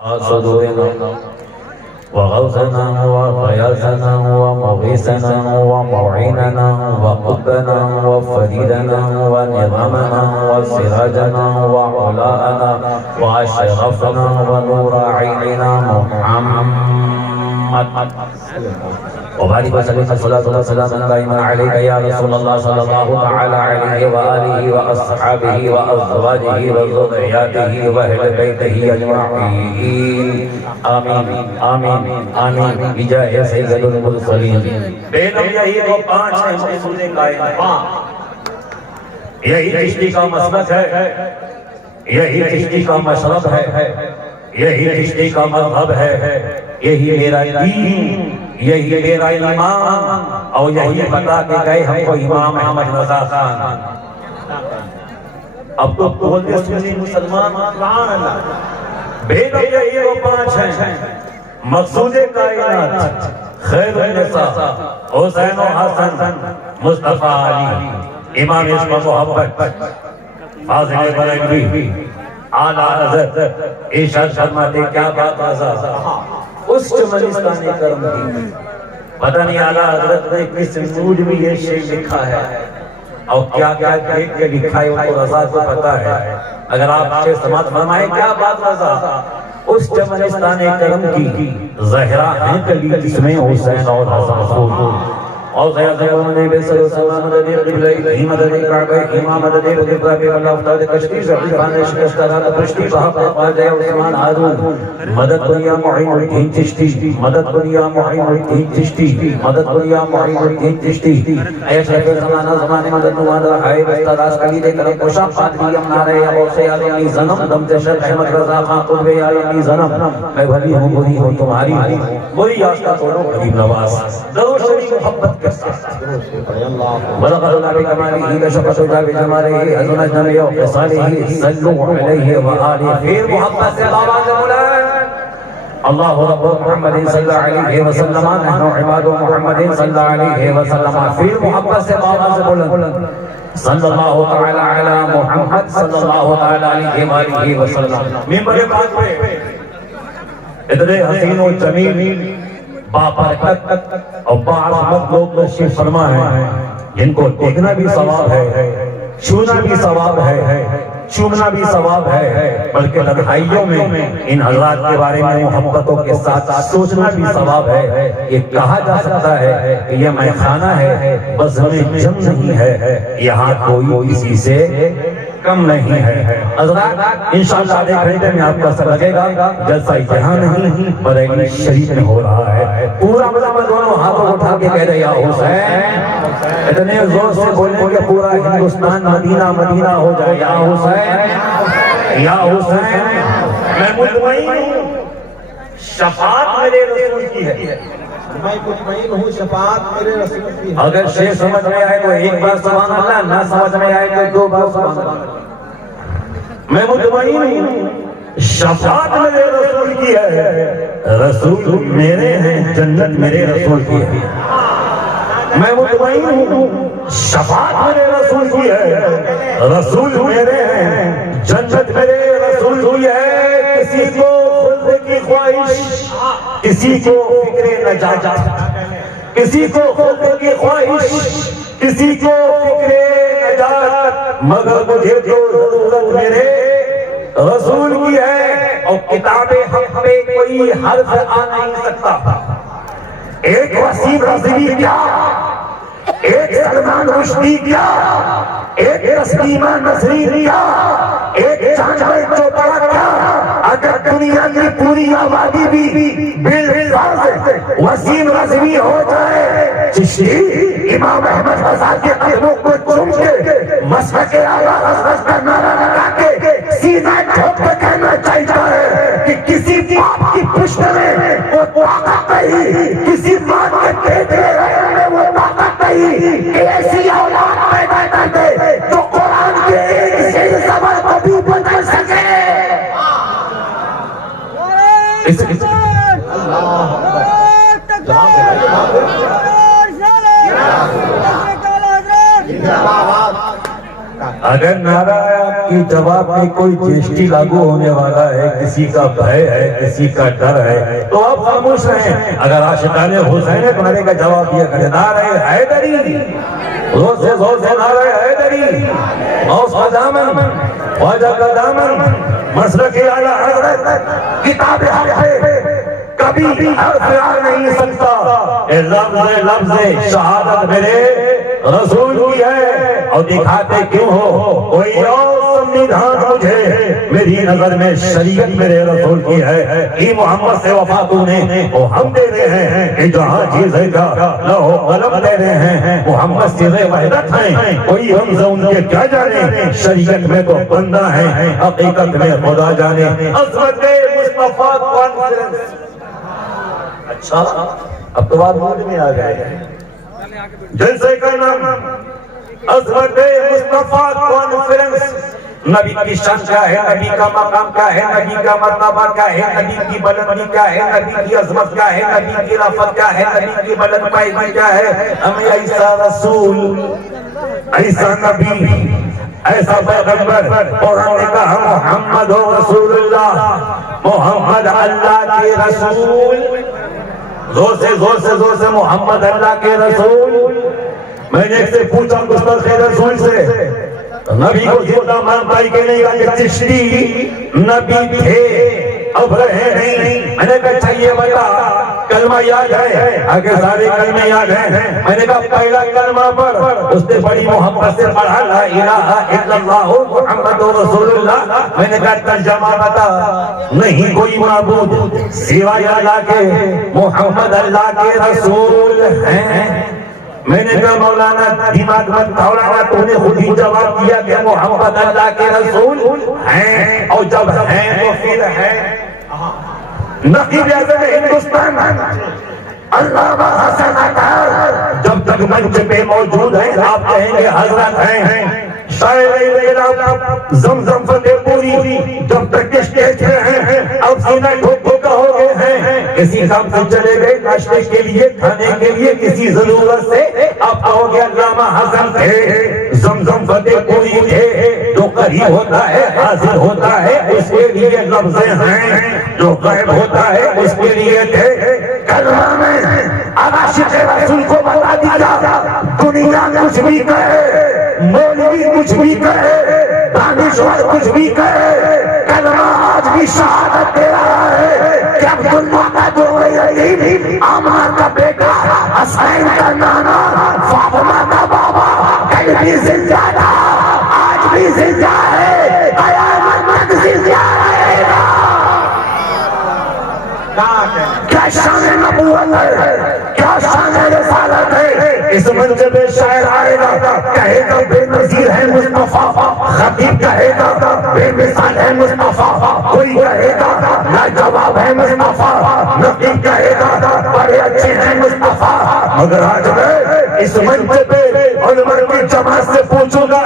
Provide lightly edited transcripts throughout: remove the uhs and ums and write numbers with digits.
صدورنا وغوثنا وغياثنا ومغيثنا ومعيننا وقبنا وفريدنا ونظامنا وسراجنا وعلاءنا وأشرفنا ونور عيننا محمد وبارك وسلم الصلاة والسلام دائما عليك يا رسول الله صلى الله تعالى عليه وآله وأصحابه وأزواجه وذرياته وأهل بيته أجمعين آمين آمين آمين بجاه سيد المرسلين بے نام یہی وہ پانچ ہیں مقصود کائنات یہی چشتی کا مسلک ہے یہی چشتی کا مشرب ہے یہی چشتی کا مذہب ہے یہی میرا دین یہی میرا ایمان اور یہی بتا کے گئے ہم کو امام احمد رضا خان اب تو بولتے سنی مسلمان سبحان اللہ بے نام یہی وہ پانچ ہیں مقصود کائنات خیر النساء حسین و حسن مصطفیٰ علی امام عشق و محبت فاضل بلندی اعلیٰ حضرت ارشاد فرماتے کیا بات رضا اس چمنستان کرم کی پتہ نہیں اعلیٰ حضرت نے کس موڈ میں یہ شعر لکھا ہے اور کیا کیا دیکھ کے لکھا ہے وہ تو رضا کو پتا ہے اگر آپ سے سماعت فرمائیں کیا بات رضا اس چمنستان کرم کی زہرا ہیں کلی جس میں حسین اور حسن رسول اور سیاد نے بے صلی اللہ علیہ وسلم قبلہ مدد کعبہ امام مدد قبلہ پہ اللہ افتاد کشتی زعفان شکسترات پشتی بہا پاپا جے عثمان ہارون مدد دنیا معین الدین چشتی مدد دنیا معین الدین چشتی مدد دنیا معین الدین چشتی اے شیخ زمانہ زمانے مدد نوان رہائے بستراس کلی دے کرم کوشا پادری امنارے ابو سیاد علی زنم دم جشد احمد رضا خان قلب علی زنم میں بھلی ہوں بری ہوں تمہاری بری آشتا توڑو قریب نواز درو شریف محبت ولقد الله بكماله لشفت الله بجماله أذن أجنبي وقصاله صلوا عليه وآله في محبت الآواز مولانا الله رب محمد صلى عليه وسلم نحن عباد محمد صلى عليه وسلم في محبت الآواز مولانا صلى الله تعالى على محمد صلى الله تعالى عليه وآله وسلم من بڑے بات پہ اتنے حسین و جمیل باپرکت اور باعظمت لوگ تشریف فرما ہیں جن کو دیکھنا بھی ثواب ہے چھونا بھی ثواب ہے چومنا بھی ثواب ہے بلکہ لڑائیوں میں ان حضرات کے بارے میں محبتوں کے ساتھ سوچنا بھی ثواب ہے یہ کہا جا سکتا ہے کہ یہ میخانہ ہے بس ہمیں جم نہیں ہے یہاں کوئی کسی سے کم نہیں ہے حضرات انشاءاللہ آدھے گھنٹے میں آپ کا سر لگے گا جلسہ یہاں نہیں بریلی شریف میں ہو رہا ہے پورا مزامت دونوں ہاتھوں اٹھا کے کہہ رہے یا حسین اتنے زور سے بولیں کہ پورا ہندوستان مدینہ مدینہ ہو جائے یا حسین یا حسین میں مطمئن ہوں شفاعت میرے رسول کی ہے میں مطمئن ہوں شفاعت میرے رسول کی ہے اگر شیخ سمجھ میں آئے تو ایک بار سبحان اللہ نہ سمجھ میں آئے تو دو بار سبحان اللہ میں مطمئن ہوں شفاعت میرے رسول کی ہے رسول میرے ہیں جنت میرے رسول کی ہے میں مطمئن ہوں شفاعت میرے رسول کی ہے رسول میرے ہیں جنت میرے رسول کی ہے کسی کو خلد کی خواہش کسی کو فکر نجات کسی کو خلد کی خواہش کسی کو فکر نجات مگر مجھے جو ضرورت میرے رسول کی ہے اور کتاب حق پہ کوئی حرف آ نہیں سکتا ایک وسیم رضوی کیا ایک سلمان رشدی کیا ایک تسلیمہ نصری کیا ایک چاندر چوپڑا کیا اگر دنیا کی پوری آبادی بھی بالفرض وسیم رضوی ہو جائے چشتی امام احمد رضا کے قدموں کو چوم کے مسلک اعلیٰ حضرت کا نعرہ لگا کے سیدھا ٹھوک کے کہنا چاہتا ہے کہ کسی باپ کی پشت میں وہ طاقت نہیں کسی ماں کے پیٹ میں وہ طاقت نہیں کہ ایسی اولاد پیدا کر دے جو قرآن کے ایک زیر زبر کو بھی بدل سکے اگر نعرہ کہ جواب میں کوئی جیشٹی لاگو ہونے والا ہے، کسی کا بھے ہے، کسی کا ڈر ہے، تو آپ خاموش رہیں۔ اگر عاشقان حسین تمہارے کا جواب دیا کرے نعرہ حیدری، زور سے نعرہ حیدری، غوث کا دامن، خواجہ کا دامن، مسلک اعلیٰ حضرت، کتاب حق ہے، کبھی حرف آ نہیں سکتا، اے لفظ شہادت میرے رسول کی ہے۔ اور دکھاتے کیوں ہو کوئی اور سمویدھان مجھے، میری نظر میں شریعت میرے رسول کی ہے۔ ای محمد سے وفا تو نے وہ ہم دے رہے ہیں کہ جہاں چیزیں کا لہو قلم دے رہے ہیں، محمد سرے وحدت ہیں، کوئی ہم سے ان کے کیا جانے، شریعت میں تو بندہ ہے، حقیقت میں خدا جانے۔ عظمت مصطفیٰ کانفرنس، اچھا اب تو بات مجھ میں آ گئے، جلسے کا نام عظمت مصطفیٰ کانفرنس۔ نبی کی شان کیا ہے، نبی کا مقام کیا ہے، نبی کا مرتبہ کیا ہے، نبی کی بلندی کیا ہے، نبی کی عظمت کیا ہے، نبی کی رفعت کیا ہے، نبی کی بلند پائیداری کیا ہے۔ ہمیں ایسا رسول، ایسا نبی، ایسا پیغمبر، اور ہم نے کہا محمد رسول اللہ، محمد اللہ کے رسول، زور سے محمد اللہ کے رسول۔ میں نے ایک سے پوچھا مصطفیٰ کے رسول سے، نبی کو زندہ مانتا ہی کہ نہیں، کہ چشتی نبی تھے اب رہے نہیں۔ میں نے کہا اچھا یہ بتا کلمہ یاد ہے؟ آگے سارے کلمے یاد ہیں۔ میں نے کہا پہلا کلمہ پر اس نے بڑی محبت سے پڑھا لا الہ الا اللہ محمد رسول اللہ۔ میں نے کہا ترجمہ بتا، نہیں کوئی معبود سوائے اللہ کے، محمد اللہ کے رسول ہیں۔ میں نے کہا مولانا دماغ مت دوڑانا، تو نے خود ہی جواب دیا کہ محمد اللہ کے رسول ہیں، اور جب ہیں تو پھر ہیں۔ نقیب اعظم ہندوستان علامہ حسن عطار جب تک منچ پہ موجود ہیں آپ کہیں گے حضرت ہیں۔ شاعر زمزم فتح پوری جب تک اسٹیج پہ ہیں اب سینہ ٹھوک ٹھوک ہو گئے ہیں، کسی کام سے چلے گئے ناشتے کے لیے، کھانے کے لیے، کسی ضرورت سے آپ کہو گے علامہ حسن تھے، زمزم فتح پوری تھے۔ جو قریب ہوتا ہے حاضر ہوتا ہے اس کے لیے لفظ ہیں، جو غائب ہوتا ہے اس کے لیے تھے۔ کلمہ میں اب عاشق رسول کو بتا دیا، دنیا کچھ بھی کہے، مولوی کچھ بھی کہے، دانشور کچھ بھی کہے، کلمہ آج بھی شہادت دے رہا ہے کہ عبداللہ کا جو یتیم، عمار کا بیٹا، حسین کا نانا، فاطمہ کا بابا کل بھی زندہ تھا، آج بھی زندہ ہے، قیامت تک زندہ رہے گا۔ کیا شان نبوت ہے، کیا شان رسالت ہے۔ اس منچ پہ شاعر آئے گا کہے گا بے نظیر ہے مصطفیٰ، خطیب کہے گا بے مثال ہے مصطفیٰ، کوئی کہے گا لاجواب ہے مصطفیٰ، نقیب کہے گا بڑے اچھے ہیں مصطفیٰ۔ مگر آج میں اس منچ پہ علماء کی جماعت سے پوچھوں گا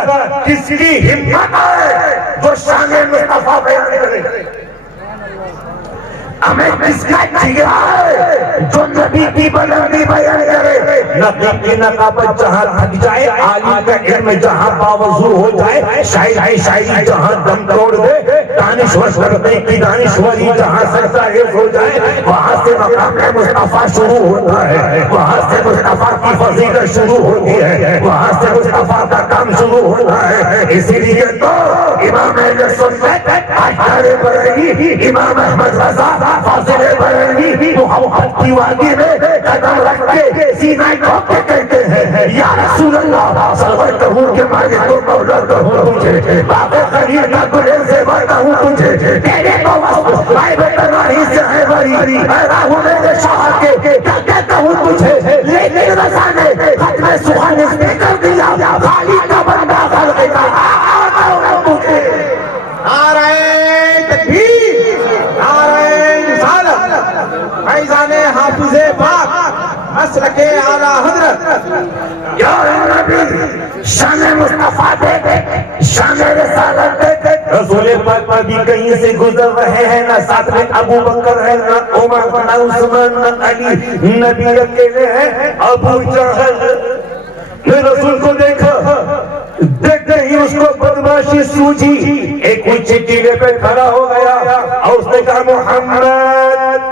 کس کی ہمت ہے جو شان مصطفیٰ بیان کرے، ہمیں کس کا جگرا ہے جو نبی کی بلندی بیان کرے۔ نبی کی نقابت جہاں تھک جائے، عالم کا علم جہاں باوضو ہو جائے، شاعری جہاں دم توڑ دے، دانشور کرنے کی دانشوری جہاں سرسائز ہو جائے، وہاں سے مقام مصطفیٰ شروع ہوتا ہے، وہاں سے مصطفیٰ کی فضیلت شروع ہوتی ہے، وہاں سے مصطفیٰ کا کام شروع ہوتا ہے۔ اسی لیے تو امام اہل سنت حضرت بریلوی امام احمد رضا فاضل بریلوی محبت کی وادی میں قدم رکھ کے سینہ ٹھوک کے کہتے ہیں یا رسول اللہ، سرور کہوں کہ مالک تو مولا کہوں تجھے، باغ خلیل کا گل زیبا کہوں تجھے، تیرے تو وصف غائب تنہائی سے ہے بری، اے راہو میرے شاہ کے کیا کہتا ہوں تجھے، لیکن رضا نے ختم سبحان اس نے کر دیا، خالی کا بندہ خلق کا فیضان حافظ پاک مسلک اعلیٰ حضرت۔ یا نبی شان مصطفیٰ دے دے، شان رسالت دے دے۔ رسول پاک بھی کہیں سے گزر رہے ہیں، نہ ساتھ میں ابو بکر ہے، نہ عمر، نہ عثمان، نہ علی، نبی اکیلے ہیں۔ ابو جہل نے رسول کو دیکھا، دیکھتے ہی اس کو بدماشی سوجھی، ایک اونچی ٹیلے پہ کھڑا ہو گیا اور اس نے کہا محمد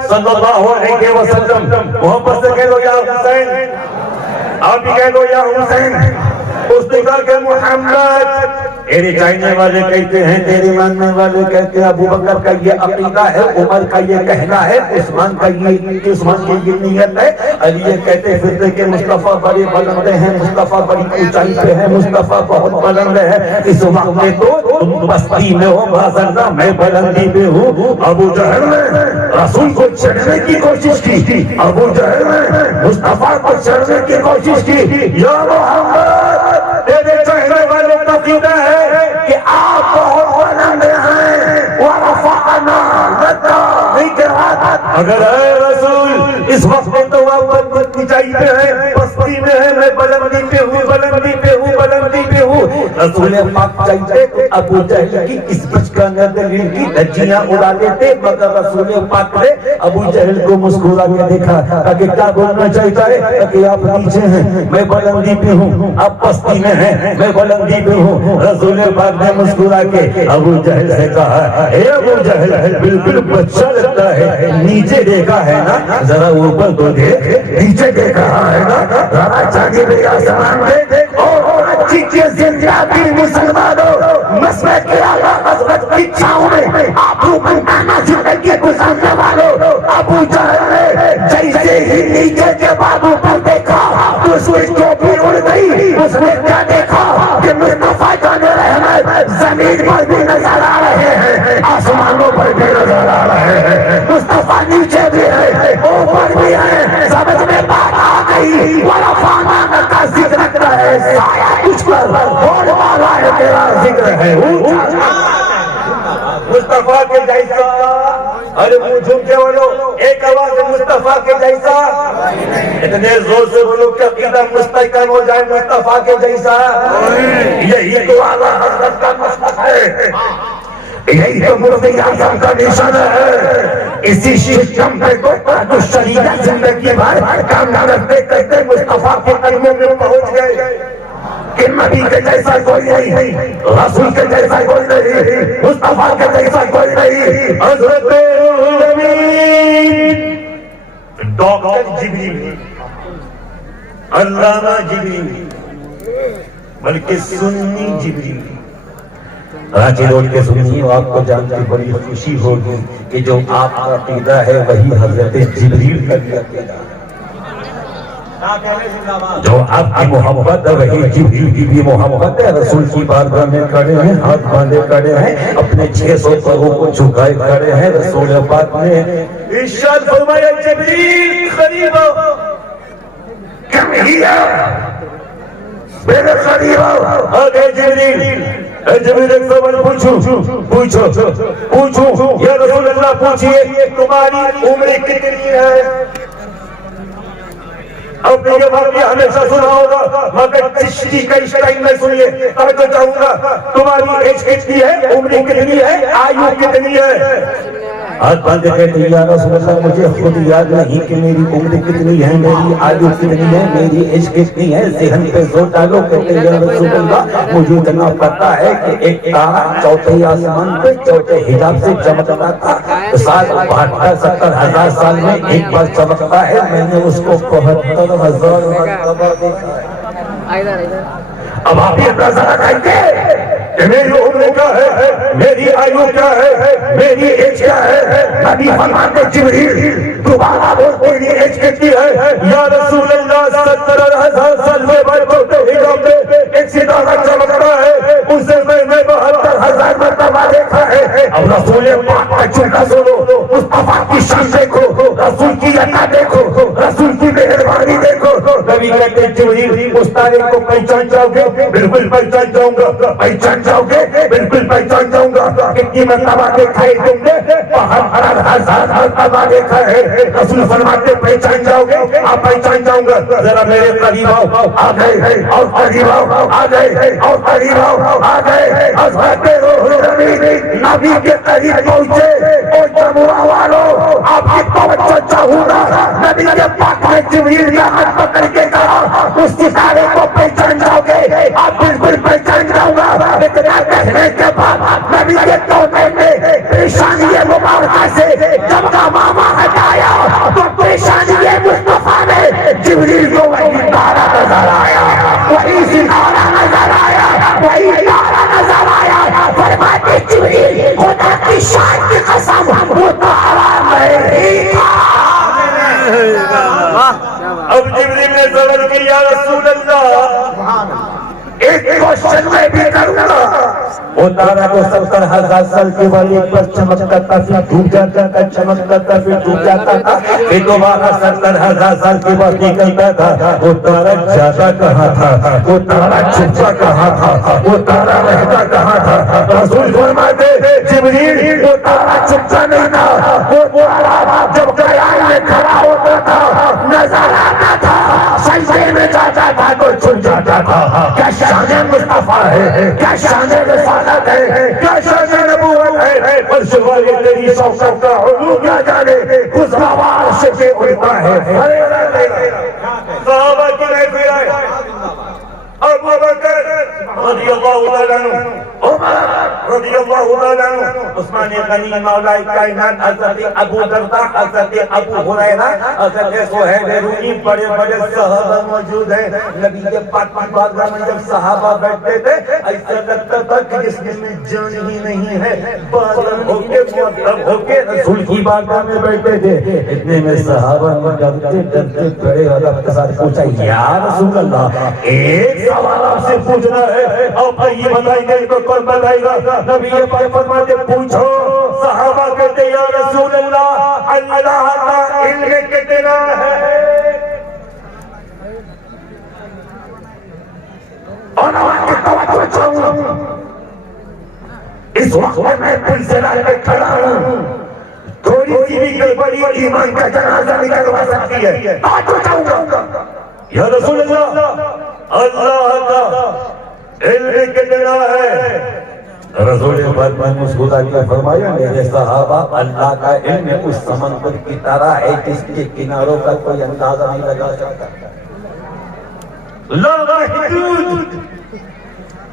صلی اللہ علیہ وسلم، محبت سے کہہ لو یا حسین، آپ بھی کہہ لو یا حسین۔ اس نے کہا کہ محمد، تیرے چاہنے والے کہتے ہیں، تیرے ماننے والے کہتے ہیں ابو بکر کا یہ عقیدہ ہے، عمر کا یہ کہنا ہے، عثمان کا یہ، عثمان کی یہ نیت ہے، علی یہ کہتے پھرتے کہ مصطفیٰ بڑے بلند ہیں، مصطفیٰ بڑی اونچائی پہ ہے، مصطفیٰ بہت بلند ہے۔ اس وقت میں تو تم بستی میں ہو بازرگاہ، میں بلندی پہ ہوں۔ ابو جہل نے رسول کو چڑھنے کی کوشش کی، ابو جہل نے مصطفیٰ کو چڑھنے کی کوشش کی۔ یا محمد، تیرے چہرے والے کا عقیدہ ہے کہ آپ بہت بلند ہیں، ورفعنا لک ذکرک۔ اگر اے رسول اس وقت میں تو آپ اونچائی پہ ہے، پستی میں ہے، میں بلندی پہ ہوں، بلندی پہ ہوں، بلندی پہ ہوں۔ رسول پاک چاہتے تو ابو جہل کی اس بچ کا دلیل کی دھجیاں اڑا دیتے، مگر رسول پاک نے ابو جہل کو مسکرا کے دیکھا کہ کیا بولنا چاہتا ہے کہ آپ نیچے ہیں، میں بلندی پہ ہوں، آپ پستی میں ہیں، میں بلندی پہ ہوں۔ رسول پاک نے مسکرا کے ابو جہل سے کہا، اے ابو جہل، بالکل بچہ لگتا ہے، نیچے دیکھا ہے نا، ذرا اوپر تو دیکھ، نیچے دیکھا ہے نا، ذرا جانب آسمان دیکھ۔ اور اچھی چیز زندگی مسلمانوں، مسئلہ کے آگا غزوت کی چھاؤں میں آپ منتانہ زندگی گزارنے والوں، ابو جہل نے جیسے ہی نیچے کے بعد اوپر دیکھا تو اس کی ٹوپی اڑ گئی۔ اس نے کیا دیکھا کہ مصطفیٰ جان رحمت زمین پر بھی نظر آ رہے ہیں، آسمانوں پر بھی نظر آ رہے ہیں، مصطفیٰ نیچے بھی ہے، اوپر بھی ہے۔ سمجھ میں بات آ گئی؟ ورفعنا لک ذکرک ہے، سایہ تجھ پر ہونے والا ہے، تیرا ذکر ہے مصطفیٰ کے جیسا۔ ارے منہ جھوم کے بولو، ایک آواز مصطفیٰ کے جیسا، اتنے زور سے بولو کہ عقیدہ مستحکم ہو جائے مصطفیٰ کے جیسا۔ یہی تو اعلیٰ حضرت کا مسلک ہے، یہی تو مفتی اعظم کا نشان ہے۔ اسی شکم پہ تو شریعت زندگی بھر کام کرتے کرتے مصطفیٰ کے قدموں میں پہنچ گئے کہ نبی کے جیسا کوئی نہیں، رسول کے جیسا کوئی نہیں، مصطفیٰ کے جیسا کوئی نہیں۔ حضرت ڈاکٹر جبریل، علامہ جبریل، بلکہ سنی جبریل، راچی روڈ کے سنی، آپ کو جان کے بڑی خوشی ہوگی کہ جو آپ کا عقیدہ ہے وہی حضرت جبریل کا بھی عقیدہ ہے۔ جو آپ کی محبت ہے وہی جبریل کی بھی محبت ہے۔ رسول کی بارگاہ میں کھڑے ہیں، ہاتھ باندھے کھڑے ہیں، اپنے 600 پروں کو جھکائے کھڑے ہیں۔ رسول پاک نے ارشاد فرمایا، جبریل قریب آؤ، کم ہی آؤ، میرے قریب آؤ۔ آگے جبریل، جبریل ایک سوال پوچھو یا رسول اللہ پوچھئے، تمہاری عمر کتنی ہے؟ آپ نے یہ واقعہ ہمیشہ سنا ہوگا، مگر چشتی کا اس ٹائم میں سنیے، توجہ چاہوں گا، تمہاری ایج کتنی ہے، عمر کتنی ہے، آیو کتنی ہے؟ ہاتھ باندھے کہتے ہیں، یا رسول اللہ مجھے خود یاد نہیں کہ میری عمر کتنی ہے، میری آیو کتنی ہے، میری ایج کتنی ہے، ذہن پہ زور ڈالو۔ کہتے ہیں، یا رسول اللہ مجھے اتنا پتا ہے کہ ایک تارا چوتھے آسمان پہ چوتھے حجاب سے چمکتا تھا، 70 ہزار سال میں ایک بار چمکتا ہے، میں نے اس کو 72,000 مرتبہ دیکھا ہے۔ اب آپ یہ اندازہ لگائیے کہ میری عمر کیا ہے، میری آیو کیا ہے، میری ایج کیا ہے۔ نبی فرماتے، جبریل دوبارہ بول، میری ایج کتنی ہے؟ یا رسول اللہ 70,000 سال میں ایک ستارہ چمکتا ہے، اسے میں نے 72,000 مرتبہ دیکھا ہے۔ اب رسول پاک کا جملہ سنو، مصطفیٰ کی شان دیکھو، رسول کی عطا دیکھو، رسول کی مہربانی دیکھو۔ نبی کہتے ہیں، جبریل اس تارے کو پہچان جاؤ گے؟ بالکل پہچان جاؤں گا۔ پہچان جاؤ گے؟ بالکل پہچان جاؤں گا۔ کتنی مرتبہ دیکھا ہے تم نے؟ 72,000 مرتبہ دیکھا ہے۔ رسول فرماتے، پہچان جاؤ گے؟ آپ پہچان جاؤں گا، ذرا میرے قریب آؤ۔ آ گئے اور قریب آؤ، آ گئے اور قریب آؤ، آ گئے۔ حضرت روح الامین نبی کے قریب پہنچے۔ اور جمعہ والوں، آپ کی توجہ چاہوں گا، نبی کے پاک میں جبریل کا ہاتھ پکڑ کے کہا، اس ستارے کو پہچان جاؤ گے؟ آپ بالکل پہچان جان جاؤں گا. اتنا کہنے کے بعد نبی کے توتے نے پیشانی مبارکہ سے جب کا ماما ہٹایا تو پیشانی مصطفیٰ نے جبریل کو وہی تارا نظر آیا, وہی ستارہ نظر آیا, وہی تارا نظر آیا. فرماتے جبریل خدا کی شان کی قسم وہ تارا نہیں تھا. اب جبریل نے سوال کیا یا رسول اللہ ایک کوشچن میں بھی کروں گا. وہ تارا کو 70,000 سال کے والی پر چمکتا تھا, پھر ڈوب جاتا تھا, چمکتا تھا, پھر ڈوب جاتا تھا, پھر دوبارہ 70,000 سال کے بعد نکلتا تھا. وہ تارا جاتا کہاں تھا, وہ تارا چھپا کہاں تھا, وہ تارا رہتا کہاں تھا. رسول فرماتے جبریل وہ تارا چھپتا نہیں تھا, وہ تارا جب قیام میں کھڑا ہوتا تھا نظر آتا تھا, سجدے میں جاتا تھا تو چھپ جاتا تھا. کیا شان مصطفیٰ ہے, کیا شان رسالت ہے, کیا شان نبوت ہے. پر شوالی تیری شوقت کا علوم کیا جانے اس موار سے اڑتا ہے. صحابہ کی نہیں پھر آئے ابو بکر رضی اللہ تعالیٰ عنہ, عمر رضی اللہ تعالیٰ عنہ, عثمان غنی, مولا کائنات, حضرت ابو درداء, حضرت ابو ہریرہ, حضرت سہیل رومی, بڑے بڑے صحابہ موجود ہیں. نبی کے پاک کی بارگاہ میں جب صحابہ بیٹھتے تھے ایسا لگتا تھا کہ جس میں جان ہی نہیں ہے, پاگل ہو کے معطل ہو کے رسول کی بارگاہ میں بیٹھتے تھے. اتنے میں صحابہ ڈرتے ڈرتے کھڑے ہو کر ساتھ پوچھا یا رسول اللہ ایک سوال آپ سے پوچھنا ہے, آپ یہ بتائیں گے تو کون بتائے گا. نبی پاک فرماتے پوچھو. صحابہ کہتے یا رسول اللہ اللہ کا علم کتنا ہے. اور آپ کی توجہ چاہوں, اس وقت میں پلسلہ میں کھڑا ہوں, تھوڑی سی بھی گڑبڑی ایمان کا جنازہ نکلوا سکتی ہے. توجہ چاہوں گا یا رسول اللہ اللہ کا علم کتنا ہے. رسول پاک نے مسکرا کے فرمایا میرے صحابہ اللہ کا علم اس سمندر کی طرح ہے جس کے کناروں کا کوئی اندازہ نہیں لگا سکتا. لا محدود,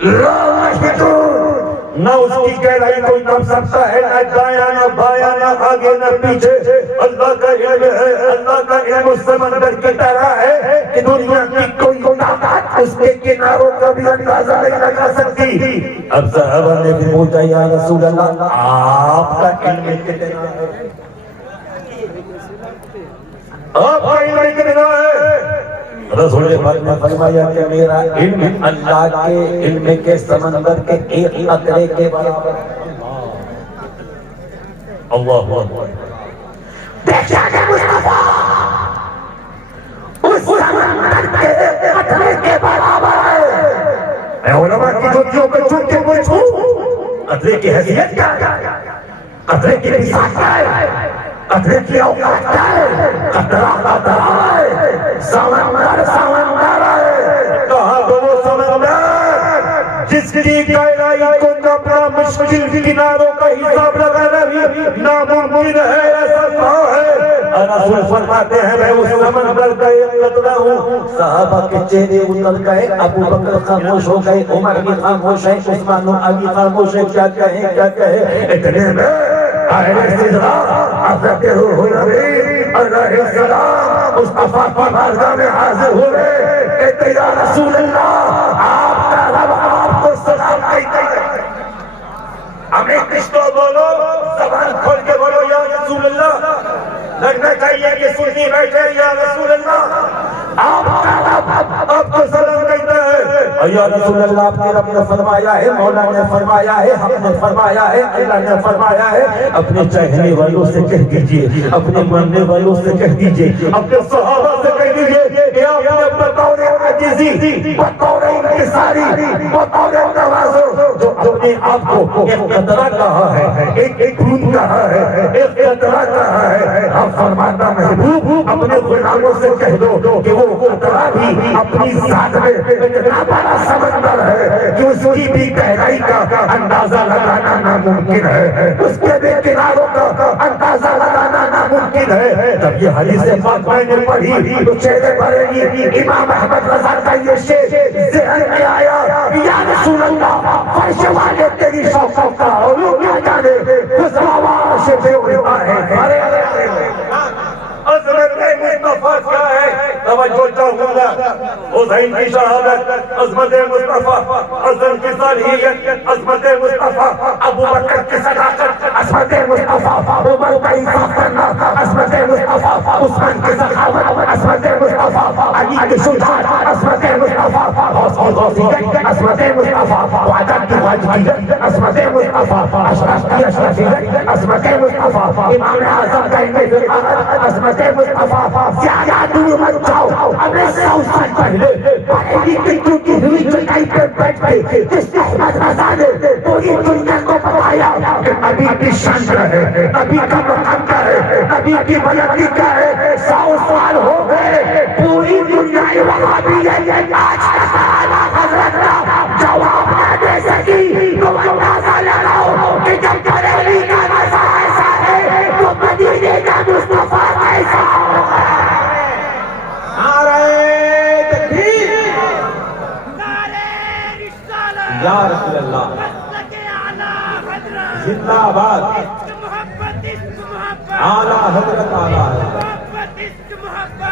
لا محدود, نہ اس کی گہرائی کوئی ناپ سکتا ہے, نہ دایاں نہ بایاں, نہ آگے نہ پیچھے. اللہ کا علم ہے, اللہ کا علم اس سمندر کی طرح ہے کہ دنیا کی کوئی طاقت اس کے کناروں کا بھی اندازہ نہیں لگا سکتی. اب صحابہ نے بھی پوچھا یا رسول اللہ آپ کا علم کتنا ہے, آپ کا علم کتنا ہے. رسول پاک نے فرمایا کہ میرا علم اللہ کے علم کے سمندر کے ایک قطرے کے برابر. اللہ اکبر. دیکھا کہ مصطفیٰ اس سمندر کے ایک قطرے کے برابر ہے. میں علماء کی جوتیوں کو چون کے پوچھوں قطرے کی حیثیت کیا ہے, قطرے کی بساط کیا ہے, قطرے کی اوقات کیا ہے. قطرہ قطرہ ہے, سمندر سمندر ہے. کہاں تو وہ سمندر جس کی گہرائی کو ناپنا مشکل, کناروں کا حساب لگانا بھی ناممکن ہے. ایسا کہاں ہے. رسول فرماتے ہیں میں اس سمندر کا ایک قطرہ ہوں. صحابہ کے چہرے اتر گئے, ابو بکر خاموش ہو گئے, عمر بھی خاموش ہے, عثمان علی خاموش ہے. کیا کہیں کیا کہیں. اتنے میں حضرت روح نبی علیہ السلام مصطفیٰ کی بارگاہ میں حاضر ہوئے. کہتے یا رسول اللہ آپ کا رب آپ کو سلام کہتے ہیں. ہمیں کچھ تو بولو, زبان کھول کے بولو یا رسول اللہ. لگنا چاہیے کہ سنی بیٹھے یا رسول اللہ آپ کا رب آپ کو سلام کہتا ہے. یا رسول اللہ آپ کے رب نے فرمایا ہے, مولا نے فرمایا ہے, حق نے فرمایا ہے, اللہ نے فرمایا ہے. اپنے چاہنے والوں سے کہہ دیجئے, اپنے ماننے والوں سے کہہ دیجئے, اپنے صحابہ سے کہہ دیجئے کہ آپ نے بطور عاجزی, بطور انکساری, بطور تواضع جو اپنے آپ کو ایک قطرہ کہا ہے, ایک بوند کہا ہے, ایک قطرہ کہا ہے. آپ فرماتا محبوب اپنے غلاموں سے کہہ دو کہ وہ قطرہ بھی اپنی ذات میں اتنا بڑا سمندر ہے کہ اس کی بھی گہرائی کا اندازہ لگانا ناممکن ہے, اس کے بھی کناروں کا اندازہ لگانا ناممکن منعقد ہے. جب یہ حدیث پاک میں نے پڑھی تو شیخ بریلوی امام احمد رضا کا یہ شعر ذہن میں آیا. یا رسول اللہ فرش والے تیری شوقت کا علوم کیا جانے خسروار سے بے ہوتا ہے. عظمت مصطفیٰ کیا ہے؟ توجہ چاہوں گا. حسین کی شہادت عظمت مصطفیٰ, حسن کی صالحیت عظمت مصطفیٰ, ابو بکر کی صداقت عظمت مصطفیٰ, عمر کا انصاف کرنا عظمت مصطفیٰ, عثمان کی سخاوت عظمت مصطفیٰ, علی کی شجاعت عظمت مصطفیٰ, غوثیت عظمت مصطفیٰ, وعدت کی واجبیت عظمت مصطفیٰ, اشرف کی اشرفیت عظمت مصطفیٰ, امام اعظم کا انتخاب عظمت مصطفیٰ. زیادہ دور مت جاؤ, ہمیں 100 سال پہلے پہلی کی ٹوٹی ہوئی چٹائی پہ بیٹھ کے جس احمد رضا نے پوری دنیا کو بتایا کہ نبی کی شان کیا ہے, نبی کا مقام کیا ہے, نبی کی بلندی کیا ہے. 100 سال ہو گئے, پوری دنیا وہاں بھی آج تک اعلیٰ حضرت کا جواب نہ دے سکی. تو اندازہ لگاؤ کہ جب بریلی کا مزہ ایسا ہے تو مدینے کا مصطفیٰ ایسا ہوگا. یا رسول اللہ زندہ آباد. اعلیٰ حضرت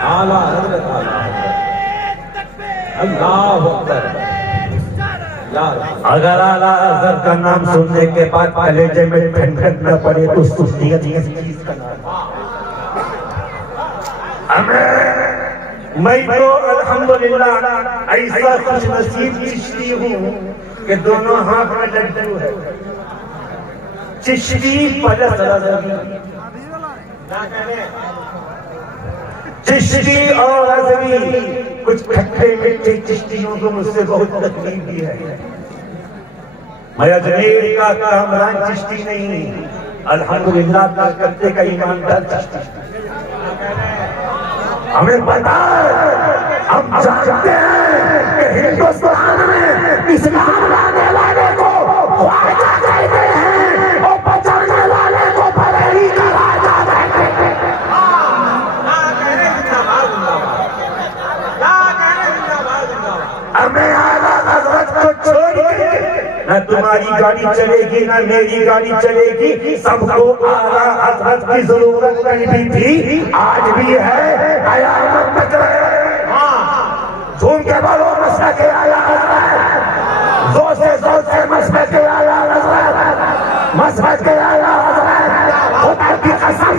اعلیٰ حضرت اللہ اکبر. اگر اعلیٰ حضرت کا نام سننے کے بعد کلیجے میں ٹھنڈک نہ پڑے تو سستیت اس چیز کا نام. میں تو الحمدللہ ایسا خوش نصیب چشتی ہوں کہ دونوں ہاتھ میں لڈو ہے. چشتی پلس رضوی, چشتی اور رضوی. کچھ کھٹے میٹھے چشتیوں کو مجھ سے بہت تکلیف بھی ہے. میں اجمیر کا کامران چشتی نہیں, الحمدللہ کلکتے کا ایماندار چشتی. ہمیں پتا ہے, ہم جانتے ہیں کہ ہندوستان میں اسلام لانے والے کو خواجہ کہتے ہیں اور بچانے والے کو بریلی کا راجہ کہتے ہیں. ہمیں اعلیٰ حضرت کو چھوڑ کے نہ تمہاری گاڑی چلے گی نہ میری گاڑی چلے گی. سب کو اعلیٰ حضرت کی ضرورت بھی تھی, آج بھی ہے, قیامت تک رہے. جھوم کے بولو مسلک اعلیٰ حضرت, زور سے مسلک اعلیٰ حضرت, مسلک اعلیٰ حضرت. خدا کی قسم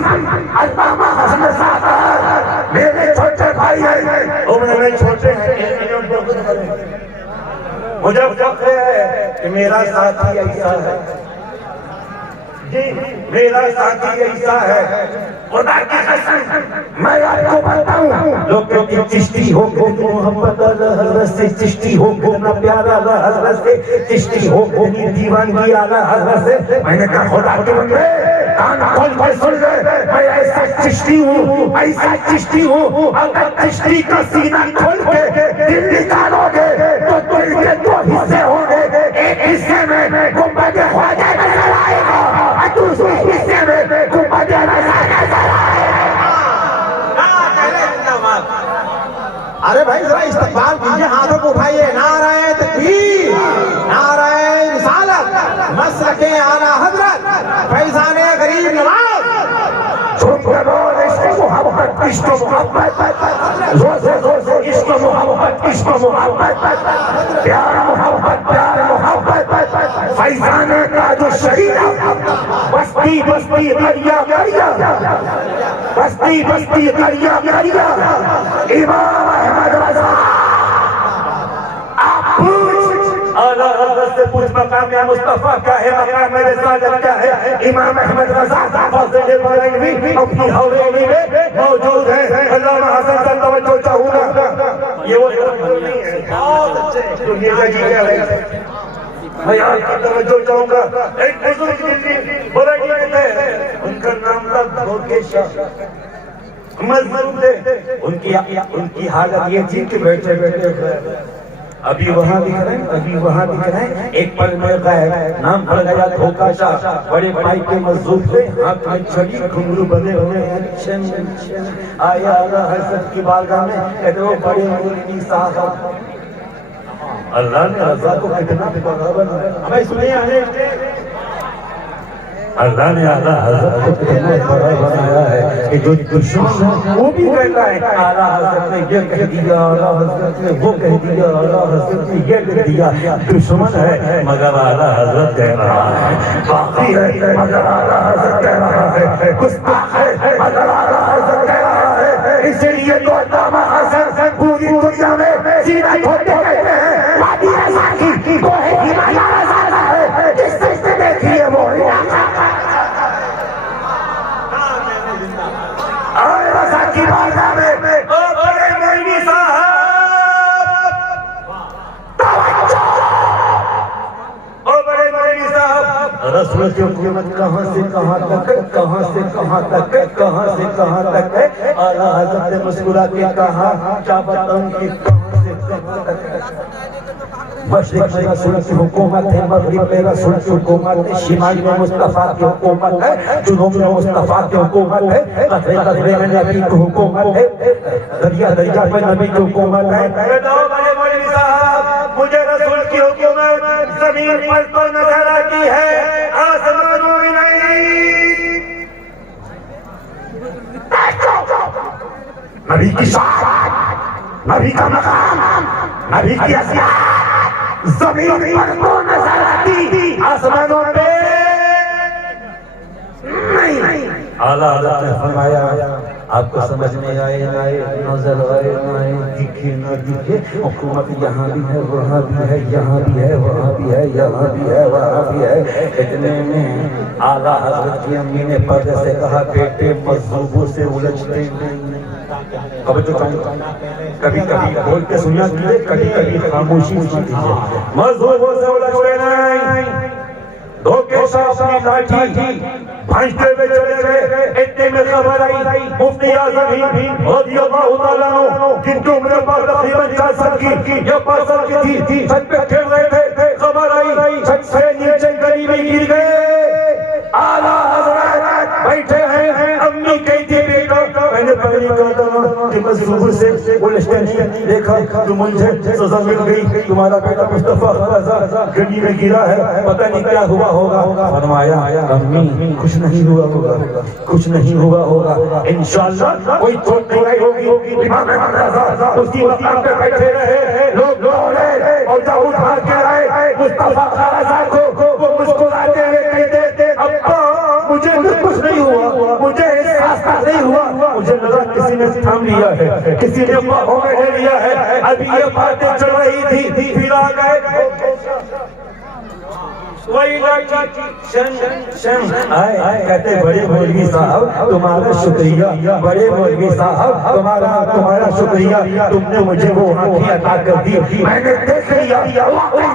علامہ حسن صاحب میرے چھوٹے بھائی ہیں, عمر میں چھوٹے ہیں. مجھے فخر ہے کہ میرا ساتھی ایسا ہے, جی میرا ساتھی ایسا ہے. خدا کی قسم میں آپ کو بتاؤں, لوگوں کی چشتی ہو کتنی محبت حضرت سے, چشتی ہو کتنا پیارا حضرت سے, چشتی ہو کتنی دیوانگی اعلیٰ حضرت سے. میں نے کہا خدا کے بندے کان کھول کر سن لے, میں ایسا چشتی ہوں, ایسا چشتی ہوں. اگر چشتی کا سینہ کھول کے دل نکالو گے تو دل کے 2 حصے ہوں گے. ایک حصے میں گنبد خواجہ نظر آئے گا اور دوسرے حصے میں گنبد رضا نظر آئے گا. ارے بھائی ذرا استقبال کیجیے, ہاتھوں کو اٹھائیے. نعرہ تکبیر, نعرہ رسالت, مسلک اعلیٰ حضرت, فیضان غریب نواز. چھوٹ کے بول عشق محبت, عشق محبت, زور سے عشق محبت, عشق محبت, پیار محبت, پیار محبت. فیضان تاج الشریعہ, بستی بستی دریا دریا, بستی بستی دریا دریا. امام احمد رضا, آپ پوچھ اعلیٰ حضرت سے پوچھ مقام مصطفیٰ کیا ہے, مقام رسالت کیا ہے. امام احمد رضا فاضل بریلوی اپنی حویلی میں موجود ہیں. علامہ حسن کا توجہ چاہوں گا. یہ وہ نہیں ہے, بہت اچھے دنیا کا جی کیا ہے. میں آپ کی توجہ چاہوں گا. ایک بزرگ دلی بریلی میں تھے, ان کا نام تھا گورکے شاہ, مظلوم تھے. ان کی حالت یہ تھی کہ بیٹھے بیٹھے ابھی وہاں دکھ رہے ہیں، ابھی وہاں دکھ رہے ہیں، ایک پل میں غائب، نام پڑ گیا دھوکا شاہ، بڑے بھائی کے مزدور تھے، ہاتھ میں چھڑی، گھنگرو بندھے ہوئے ہیں، چھن چھن آیا اللہ حضرت کی بارگاہ میں، کہتے وہ بڑے مولوی صاحب، اللہ نے رضا کو کتنا بڑا بنایا، ہمیں سنیے اللہ نے اعلیٰ حضرت کو کتنا بڑا بنایا ہے کہ جو دشمن ہے وہ بھی کہتا ہے اعلیٰ حضرت نے یہ کہہ دیا، اعلیٰ حضرت نے وہ کہہ دیا، اعلیٰ حضرت نے یہ کہہ دیا، دشمن ہے مگر اعلیٰ حضرت کہہ رہا ہے، باقی ہے مگر اعلیٰ حضرت کہہ رہا ہے، گستاخ ہے مگر اعلیٰ حضرت کہہ رہا ہے، اسی لیے تو علامہ حسن پوری دنیا میں سینہ ٹھوکتے کہتے ہیں وادی رضا کی وہ ہے ہمالیہ رضا ہے، جس سے دیکھیے وہ کی بارگاہ میں او بڑے مولوی صاحب توجہ، او بڑے مولوی صاحب، رسول کی حکومت کہاں سے کہاں تک ہے، کہاں سے کہاں تک ہے، کہاں سے کہاں تک ہے، اعلیٰ حضرت نے مسکرا کے کہا کیا بتاؤں کہ کہاں سے کہاں تک ہے، مشرق میں رسول کی حکومت ہے، مغرب میں رسول کی حکومت ہے، شمال میں مصطفیٰ کی حکومت ہے، جنوب میں مصطفیٰ کی حکومت ہے، قطرے قطرے میں نبی کی حکومت ہے، دریا دریا میں نبی کی حکومت ہے۔ بتاؤ بڑے مولوی صاحب مجھے رسول کی حکومت زمین پر تو نظر آتی ہے، آسمانوں میں نہیں۔ نبی کی شان، نبی کا مقام، نبی کی حیثیت زمین پر تو نظر آتی، آسمانوں پہ نہیں۔ اعلیٰ حضرت نے فرمایا آپ کو سمجھ میں آئے نہ آئے، نظر آئے نہ آئے، دکھے نہ دکھے، حکومت یہاں بھی ہے، وہاں بھی ہے، یہاں بھی ہے، وہاں بھی ہے، یہاں بھی ہے، وہاں بھی ہے۔ اتنے میں اعلیٰ حضرت کی امی نے پردے سے کہا بیٹے مذہبوں سے الجھتے نہیں، کبھی کبھی بول کے سنیا دیجیے، کبھی کبھی خاموشی سن دیجیے، مذہبوں سے الجھتے نہیں۔ دھوکے سے اپنی لاٹھی بھانجتے ہوئے چلے گئے، اتنے میں خبر آئی مفتی اعظم رضی اللہ تعالیٰ عنہ جن کی عمر تقریباً 4 سال کی یا 5 سال کی تھی، چھت پہ کھیل رہے تھے، خبر آئی چھت سے نیچے گلی میں گر گئے، اعلیٰ حضرت بیٹھے ہیں، امی کہتی بیٹا میں نے پہلے کہا تھا کہ مذہب سے الجھتے نہیں، دیکھا تو مجھے سزا مل گئی، تمہارا بیٹا مصطفیٰ رضا گلی میں گرا ہے، پتہ نہیں کیا ہوا ہوگا۔ فرمایا امی کچھ نہیں ہوا ہوگا، کچھ نہیں ہوا ہوگا، انشاءاللہ کوئی چوٹ نہیں آئی ہوگی۔ امام رضا اسی مقام پہ بیٹھے رہے، لوگ دوڑے اور جب اٹھا کے آئے مصطفیٰ رضا کو، وہ مسکراتے ہوئے کہتے تھے ابا مجھے کچھ نہیں ہوا، مجھے احساس نہیں ہوا، مجھے لگا کسی نے تھام لیا ہے، کسی نے باہوں میں لے لیا ہے، ابھی یہ باتیں چل رہی تھی، پھر آ گئے وہی لاٹھی شن شن آئے، کہتے بڑے مولوی صاحب تمہارا شکریہ، بڑے مولوی صاحب تمہارا شکریہ، تم نے مجھے وہ آنکھیں عطا کر دی، میں نے دیکھ لیا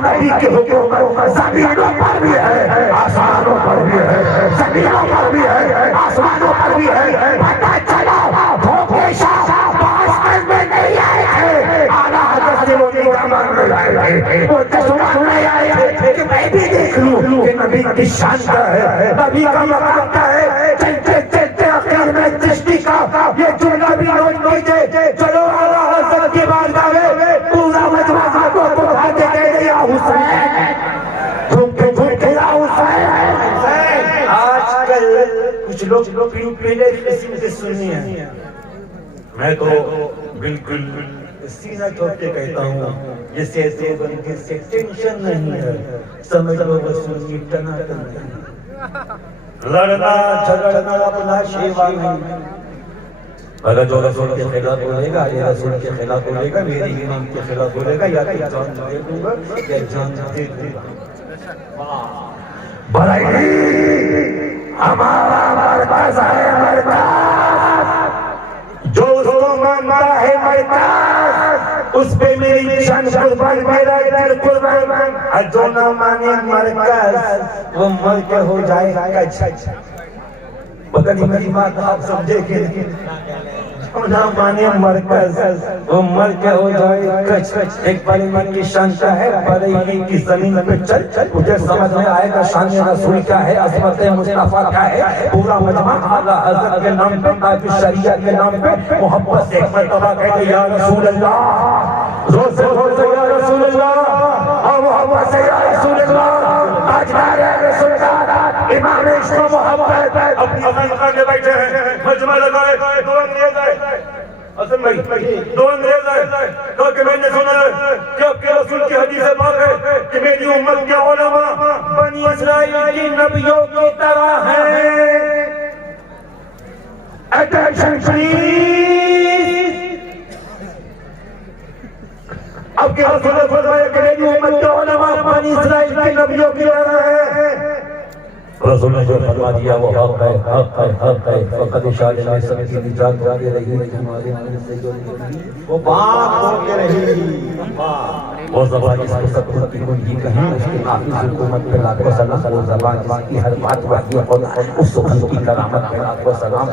نبی کی حکومت زمینوں پر بھی ہے، آسمانوں پر بھی ہے، زمینوں پر بھی ہے، آسمانوں پر بھی ہے، پتہ چلا دھوکے شاہ باز میں نہیں آئے تھے، اعلیٰ حضرت سے وہ نگاہ میں آئے تھے، وہ دشمن نہیں آئے تھے کہ میں بھی دیکھ کہ نبی کی شان کیا ہے، نبی کا مقام کیا ہے، چلتے چلتے آخر میں چشتی کا یہ جملہ بھی نوٹ کیجئے، چلو اعلیٰ حضرت کی بارگاہ میں پورا مجمع کو اٹھا کے کہہ دیا حسین، جھوم کے یا حسین۔ آج کل کچھ لوگ پیلے قسم سے سنی ہیں، میں تو بالکل سینہ ٹھوک کے کہتا ہوں جسے دیوبندی سے ٹینشن نہیں ہے، سمجھ لو بس سنی ٹناٹن نہیں، لڑنا جھگڑنا اپنا شیوا نہیں، اگر جو رسول کے خلاف بولے گا یا رسول کے خلاف بولے گا، میری امام کے خلاف بولے گا، یا تو جان دے دوں گا یا جان دے دوں گا۔ بھلائی ہمارا مرکز ہے، مرکز جو اس کو مانتا ہے مرکز، اس پہ میری جان قربان، میرا دل قربان، اور جو نہ مانے مرکز وہ مر کے ہو جائے گا۔ پتہ نہیں میری بات آپ سمجھے کہ نہ مانے مرکز وہ مر کے ہو جائے کچھ ایک بریلی کی شان کیا ہے بریلی کی زمین پہ چل مجھے سمجھ میں آئے گا شان رسول کیا ہے عظمت مصطفیٰ کیا ہے پورا مجمع اعلیٰ حضرت کے نام پہ قائد شریعت کے نام پہ محبت سے ایک مرتبہ کہتے یا رسول اللہ زور سے یا رسول اللہ اور محبت سے یا رسول اللہ تاجدار رسول اللہ امام عشق و محبت اپنی خانقاہ کے بیٹھے ہیں مجمع لگائے دو انگریز آئے حسن بھائی دو انگریز آئے کہا کہ میں نے سنا ہے کہ آپ کے رسول کی حدیث پاک ہے کہ میری امت کے علماء بنی اسرائیل کی نبیوں کی طرح ہیں اٹینشن پلیز اب کے رسول نے فرمایا کہ میری امت کے علماء بنی اسرائیل کی نبیوں کی طرح ہیں رسول نے جو فرما دیا وہ حق ہے حق ہے حق ہے فقط اشارے میں سب کی نجات ہوتی رہی ہمارے آنے سے جو وہ بات ہوتی رہی وہ زبان اس کو سب کو کی کہیں اس کے نافذ حکومت پہ لاکھوں سلام وہ زبان جس کی ہر بات وحی اور اس سخن کی کرامت پہ لاکھوں سلام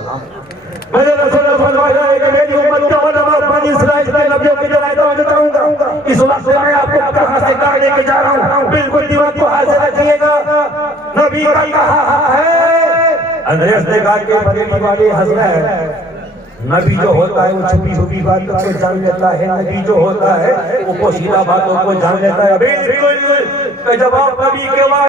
میرے رسول نے فرمایا ہے کہ میری امت کے علماء بنی اسرائیل کے نبیوں کی طرح بتاؤں گا اس وقت میں آپ کو کہاں سے کہاں لے کے جا رہا ہوں بالکل دیوان کو حاضر رکھیے گا نبی کا کہا ہے انگریز نے کہا کہ بریلی والے حضرت نبی جو ہوتا ہے وہ چھپی چھپی باتوں کو جان لیتا ہے نبی جو ہوتا ہے وہ پوشیدہ باتوں کو جان لیتا ہے بالکل جب آپ نبی کے